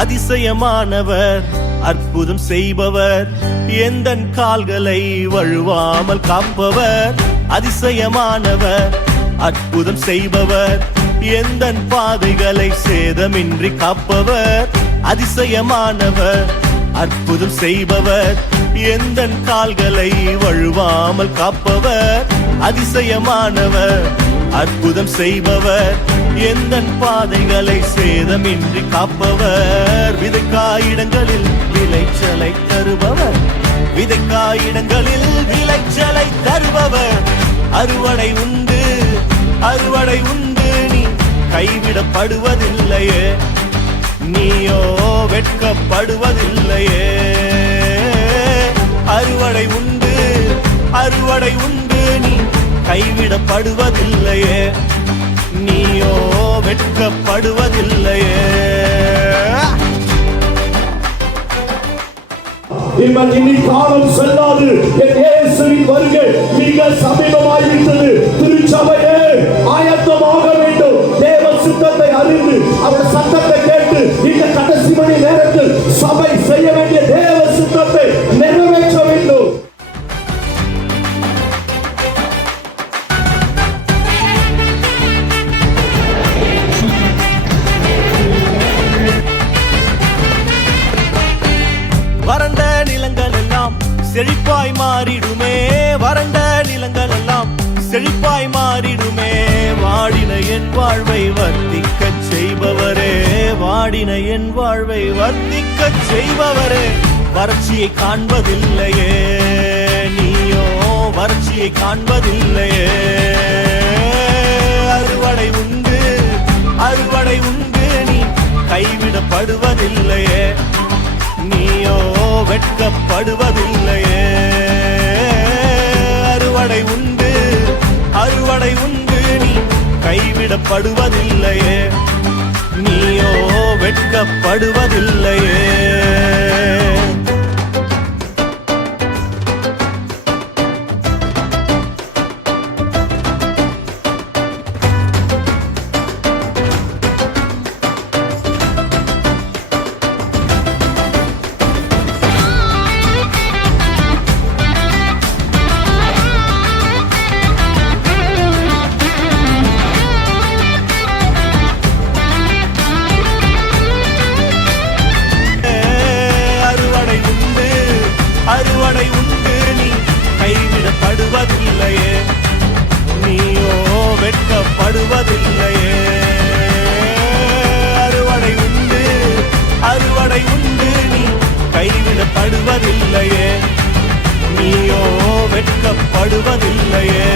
அதிசயமானவர் அற்புதம் செய்பவர் எந்தன் கால்களை வழுவாமல் காப்பவர். அதிசயமானவர் அற்புதம் செய்பவர் எந்தன் பாதைகளை சேதமின்றி காப்பவர். அதிசயமானவர் அற்புதம் செய்பவர் எந்தன் கால்களை வழுவாமல் காப்பவர். அதிசயமானவர் அற்புதம் செய்பவர் எந்தன் பாதைகளை சேதமின்றி காப்பவர். விதைக்காயிடங்களில் விளைச்சலை தருபவர். விதைக்காயிடங்களில் விளைச்சலை தருபவர். அறுவடை உண்டு அறுவடை உண்டு நீ கைவிடப்படுவதில்லையே. நீயோ வெட்கப்படுவதில்லையே. அறுவடை உண்டு அறுவடை உண்டு நீ கைவிடப்படுவதில்லையே. நீயோ வெட்கப்படுவதில்லையே. இனி காலம் செல்லாது. என் இயேசுவின் வருகை மிக சமீபமாகிவிட்டது. திருச்சபையே ஆயத்தமாக வேண்டும். தேவ சித்தத்தை அறிந்து அவர் சத்தத்தை கேட்டு இந்த கடைசி மணி நேரத்தில் சபை செய்ய வேண்டிய தேவ சித்தத்தை நிறைவேற்ற வேண்டும். வறண்ட நிலங்கள் எல்லாம் செழிப்பாய் மாறிடுமே. வறண்ட நிலங்கள் எல்லாம் செழிப்பாய் மாறிடுமே. வாடின என் வாழ்வை வர்த்திக்கச் செய்பவரே. வாடின என் வாழ்வை வர்த்திக்கச் செய்பவரே. வறட்சியை காண்பதில்லையே. நீயோ வறட்சியை காண்பதில்லையே. அறுவடை உண்டு அறுவடை உண்டு நீ கைவிடப்படுவதில்லையே. நீயோ வெட்கப்படுவதில்லையே. அறுவடை உண்டு அறுவடை உண்டு நீ கைவிடப்படுவதில்லையே. நீயோ வெட்கப்படுவதில்லையே. அறுவடை உண்டு நீ கைவிடப்படுவதில்லையே. நீயோ வெட்கப்படுவதில்லையே. அறுவடை உண்டு அறுவடை உண்டு நீ கைவிடப்படுவதில்லையே. நீயோ வெட்கப்படுவதில்லையே.